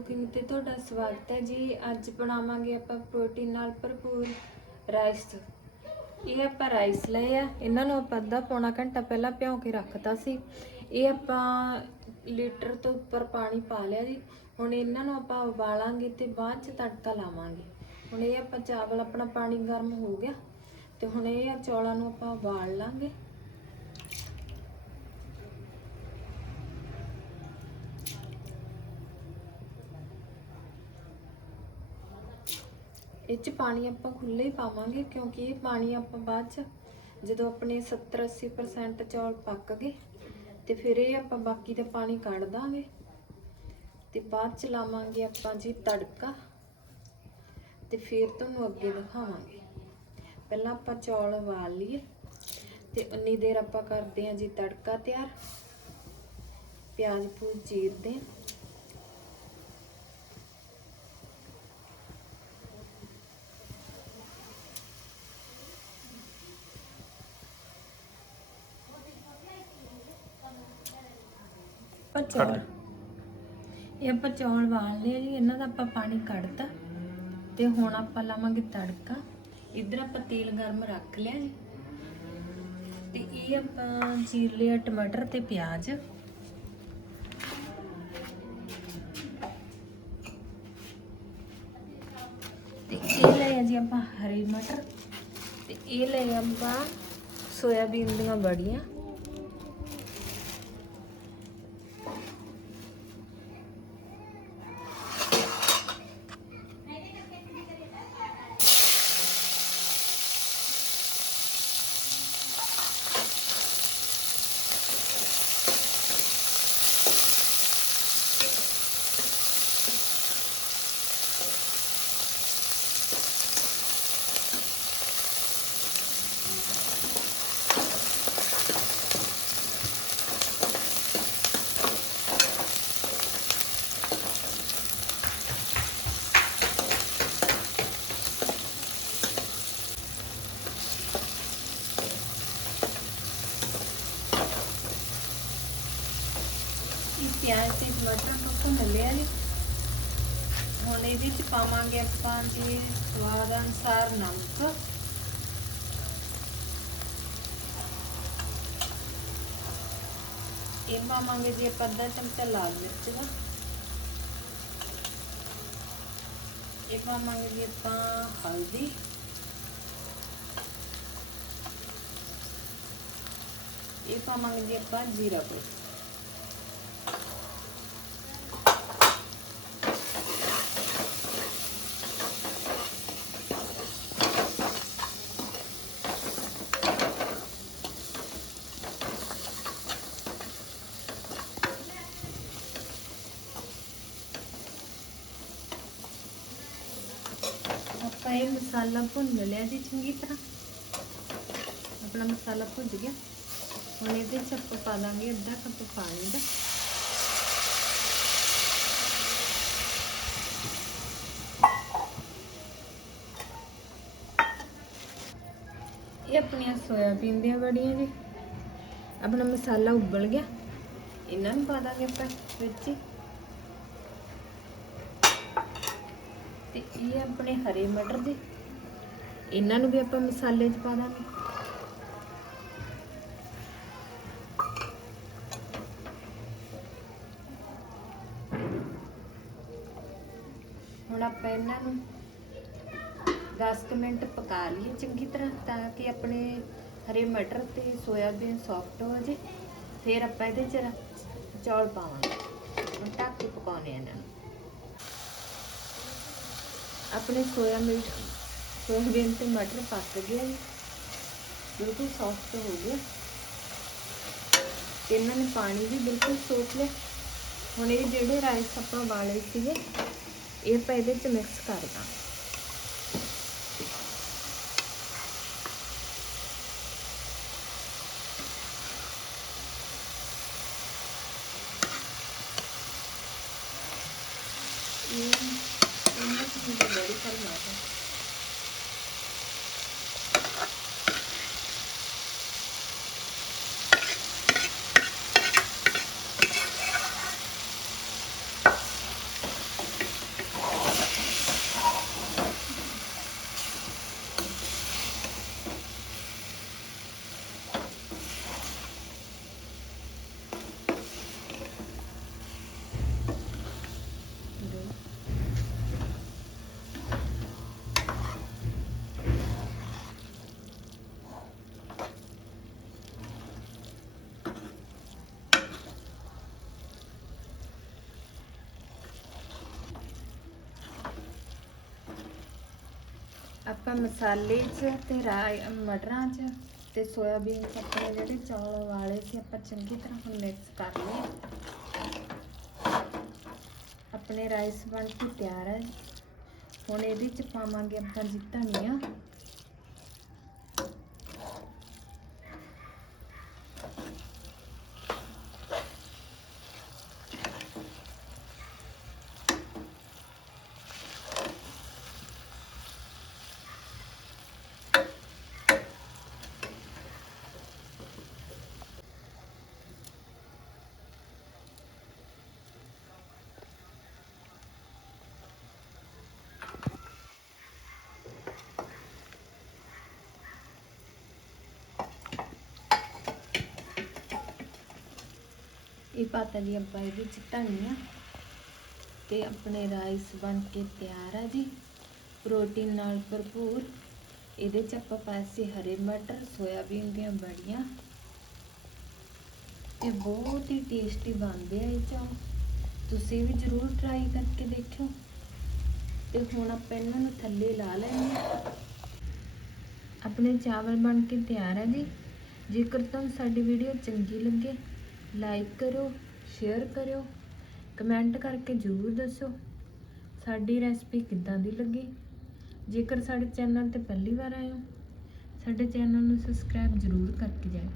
Cooking ਤੇ ਤੁਹਾਡਾ ਸਵਾਗਤ ਹੈ ਜੀ। ਅੱਜ ਬਣਾਵਾਂਗੇ ਆਪਾਂ ਪ੍ਰੋਟੀਨ ਨਾਲ ਭਰਪੂਰ ਰਾਈਸ ਇਹ ਆਪਾਂ ਰਾਈਸ ਲਏ ਆ। ਇਹਨਾਂ ਨੂੰ ਆਪਾਂ ਅੱਧਾ ਪੌਣਾ ਘੰਟਾ ਪਹਿਲਾਂ ਭਿਉਂ ਕੇ ਰੱਖਤਾ ਸੀ। ਇਹ ਆਪਾਂ ਲੀਟਰ ਤੋਂ ਉੱਪਰ ਪਾਣੀ ਪਾ ਲਿਆ ਜੀ। ਹੁਣ ਇਹਨਾਂ ਨੂੰ ਆਪਾਂ ਉਬਾਲਾਂਗੇ ਤੇ ਬਾਅਦ ਚ ਤੜਕਾ ਲਾਵਾਂਗੇ। ਹੁਣ ਇਹ ਆਪਾਂ ਚਾਵਲ, ਆਪਣਾ ਪਾਣੀ ਗਰਮ ਹੋ ਗਿਆ। ਤੇ ਹੁਣ ਇਹ ਚੌਲਾਂ ਨੂੰ ਆਪਾਂ ਉਬਾਲ ਲਾਂਗੇ। ਇਹ ਚ ਪਾਣੀ ਆਪਾਂ ਖੁੱਲੇ ਹੀ ਪਾਵਾਂਗੇ ਕਿਉਂਕਿ ਇਹ ਪਾਣੀ ਆਪਾਂ ਬਾਅਦ ਚ ਜਦੋਂ ਆਪਣੇ 70 80% ਚੌਲ ਪੱਕ ਗਏ ਤੇ ਫਿਰ ਇਹ ਆਪਾਂ ਬਾਕੀ ਦਾ ਪਾਣੀ ਕੱਢ ਦਾਂਗੇ ਤੇ ਬਾਅਦ ਚ ਲਾਵਾਂਗੇ ਆਪਾਂ ਜੀ ਤੜਕਾ ਤੇ ਫਿਰ ਤੁਹਾਨੂੰ ਅੱਗੇ ਦਿਖਾਵਾਂਗੇ। ਪਹਿਲਾਂ ਆਪਾਂ ਚੌਲ ਉਬਾਲ ਲਈਏ ਤੇ ਉਨੀ ਦੇਰ ਆਪਾਂ ਕਰਦੇ ਹਾਂ ਜੀ ਤੜਕਾ ਤਿਆਰ। ਪਿਆਜ਼ ਪੂਜ ਚੀਰਦੇ ਹਾਂ। ਆਪਾਂ ਚੌਲ ਇਹ ਆਪਾਂ ਚੌਲ ਵਾਲ ਲਏ ਜੀ ਇਹਨਾਂ ਦਾ ਆਪਾਂ ਪਾਣੀ ਕੱਢਤਾ ਤੇ ਹੁਣ ਆਪਾਂ ਲਾਵਾਂਗੇ ਤੜਕਾ। ਇੱਧਰ ਆਪਾਂ ਤੇਲ ਗਰਮ ਰੱਖ ਲਿਆ ਜੀ। ਤੇ ਇਹ ਆਪਾਂ ਚੀਰ ਲਿਆ ਟਮਾਟਰ ਤੇ ਪਿਆਜ਼। ਤੇ ਇਹ ਲਿਆ ਜੀ ਆਪਾਂ ਹਰੀ ਮਟਰ। ਤੇ ਇਹ ਲਿਆ ਆਪਾਂ ਸੋਇਆਬੀਨ ਦੀਆਂ ਬੜੀਆਂ ਇਹ ਪਿਆਜ਼ ਤੇ ਟਮਾਟਰ ਨੂੰ ਭੁੰਨ ਲਿਆ ਜੀ। ਹੁਣ ਇਹਦੇ ਵਿੱਚ ਪਾਵਾਂਗੇ ਆਪਾਂ ਜੀ ਸਵਾਦ ਅਨੁਸਾਰ ਨਮਕ। ਇਹ ਪਾਵਾਂਗੇ ਜੀ ਆਪਾਂ ਅੱਧਾ ਚਮਚਾ ਲਾਲ ਮਿਰਚ ਦਾ। ਇਹ ਪਾਵਾਂਗੇ ਜੀ ਆਪਾਂ ਹਲਦੀ। ਇਹ ਪਾਵਾਂਗੇ ਜੀ ਆਪਾਂ ਜੀਰਾ ਪਾਊਡਰ ਆਪਾਂ ਇਹ ਮਸਾਲਾ ਭੁੰਨ ਲਿਆ ਜੀ ਚੰਗੀ ਤਰ੍ਹਾਂ। ਆਪਣਾ ਮਸਾਲਾ ਭੁੱਜ ਗਿਆ। ਹੁਣ ਇਹਦੇ ਚ ਆਪਾਂ ਪਾ ਦਾਂਗੇ ਅੱਧਾ ਕੱਪ ਪਾਣੀ ਦਾ। ਇਹ ਆਪਣੀਆਂ ਸੋਇਆਬੀਨ ਦੀਆਂ ਬੜੀਆਂ ਜੀ। ਆਪਣਾ ਮਸਾਲਾ ਉਬਲ ਗਿਆ। ਇਹਨਾਂ ਨੂੰ ਪਾ ਦਾਂਗੇ ਆਪਾਂ ਵਿੱਚ ਤੇ ਇਹ ਆਪਣੇ ਹਰੇ ਮਟਰ ਦੇ। ਇਹਨਾਂ ਨੂੰ ਵੀ ਆਪਾਂ ਮਸਾਲੇ 'ਚ ਪਾ ਦਾਂਗੇ। ਹੁਣ ਆਪਾਂ ਇਹਨਾਂ ਨੂੰ 10 ਕੁ ਮਿੰਟ ਪਕਾ ਲਈਏ ਚੰਗੀ ਤਰ੍ਹਾਂ ਤਾਂ ਕਿ ਆਪਣੇ ਹਰੇ ਮਟਰ ਤੇ ਸੋਇਆਬੀਨ ਸੌਫਟ ਹੋ ਜੇ ਫਿਰ ਆਪਾਂ ਇਹਦੇ 'ਚ ਚੌਲ ਪਾਵਾਂਗੇ। ਹੁਣ ਢੱਕ ਕੇ ਪਕਾਉਣੇ ਆ ਇਹਨਾਂ ਨੂੰ। ਆਪਣੇ ਸੋਇਆ ਮਿਲਕ ਸੋਇਆਬੀਨ ਤੇ ਮਟਰ ਪੱਕ ਗਿਆ ਜੀ ਬਿਲਕੁਲ ਸੌਫਟ ਹੋ ਗਿਆ ਇਹਨਾਂ ਨੇ ਪਾਣੀ ਵੀ ਬਿਲਕੁਲ ਸੋਖ ਲਿਆ। ਹੁਣ ਇਹ ਜਿਹੜੇ ਰਾਈਸ ਆਪਾਂ ਵਾਲੇ ਸੀਗੇ, ਇਹ ਆਪਾਂ ਇਹਦੇ ਚ ਮਿਕਸ ਕਰ ਦਾਂ ਇਹ ਇਹਨਾਂ ਨੂੰ ਬੜੀ ਕਰਨਾ ਹੈ ਆਪਾਂ ਮਸਾਲੇ 'ਚ ਤੇ ਰਾਈ ਮਟਰਾਂ 'ਚ ਤੇ ਸੋਇਆਬੀਨ 'ਚ ਆਪਣੇ ਜਿਹੜੇ ਚੌਲ ਵਾਲੇ ਸੀ, ਆਪਾਂ ਚੰਗੀ ਤਰ੍ਹਾਂ ਹੁਣ ਮਿਕਸ ਕਰ ਲਏ ਆਪਣੇ ਰਾਈਸ ਬਣ ਕੇ ਤਿਆਰ ਹੈ। ਹੁਣ ਇਹਦੇ 'ਚ ਪਾਵਾਂਗੇ ਆਪਾਂ ਜੀ ਧਨੀਆ ਇਹ ਪਾਤਾ ਜੀ ਆਪਾਂ ਇਹਦੇ 'ਚ ਧਨੀਆ ਤੇ ਆਪਣੇ ਰਾਈਸ ਬਣ ਕੇ ਤਿਆਰ ਆ ਜੀ। ਪ੍ਰੋਟੀਨ ਨਾਲ ਭਰਪੂਰ। ਇਹਦੇ 'ਚ ਆਪਾਂ ਪਾਏ ਸੀ ਹਰੇ ਮਟਰ, ਸੋਇਆਬੀਨ ਦੀਆਂ ਬੜੀਆਂ। ਇਹ ਬਹੁਤ ਹੀ ਟੇਸਟੀ ਬਣਦੇ ਆ ਇਹ ਚੌਲ ਤੁਸੀਂ ਵੀ ਜ਼ਰੂਰ ਟਰਾਈ ਕਰਕੇ ਦੇਖਿਓ। ਤੇ ਹੁਣ ਆਪਾਂ ਇਹਨਾਂ ਨੂੰ ਥੱਲੇ ਲਾ ਲੈਂਦੇ ਹਾਂ ਆਪਣੇ ਚਾਵਲ ਬਣ ਕੇ ਤਿਆਰ ਹੈ ਜੀ। ਜੇਕਰ ਤੁਹਾਨੂੰ ਸਾਡੀ ਵੀਡੀਓ ਚੰਗੀ ਲੱਗੇ ਲਾਈਕ ਕਰੋ, ਸ਼ੇਅਰ ਕਰਿਓ, ਕਮੈਂਟ ਕਰਕੇ ਜ਼ਰੂਰ ਦੱਸੋ ਸਾਡੀ ਰੈਸਪੀ ਕਿੱਦਾਂ ਦੀ ਲੱਗੀ। ਜੇਕਰ ਸਾਡੇ ਚੈਨਲ ਤੇ ਪਹਿਲੀ ਵਾਰ ਆਏ ਹੋ, ਸਾਡੇ ਚੈਨਲ ਨੂੰ ਸਬਸਕ੍ਰਾਈਬ ਜ਼ਰੂਰ ਕਰਕੇ ਜਾਓ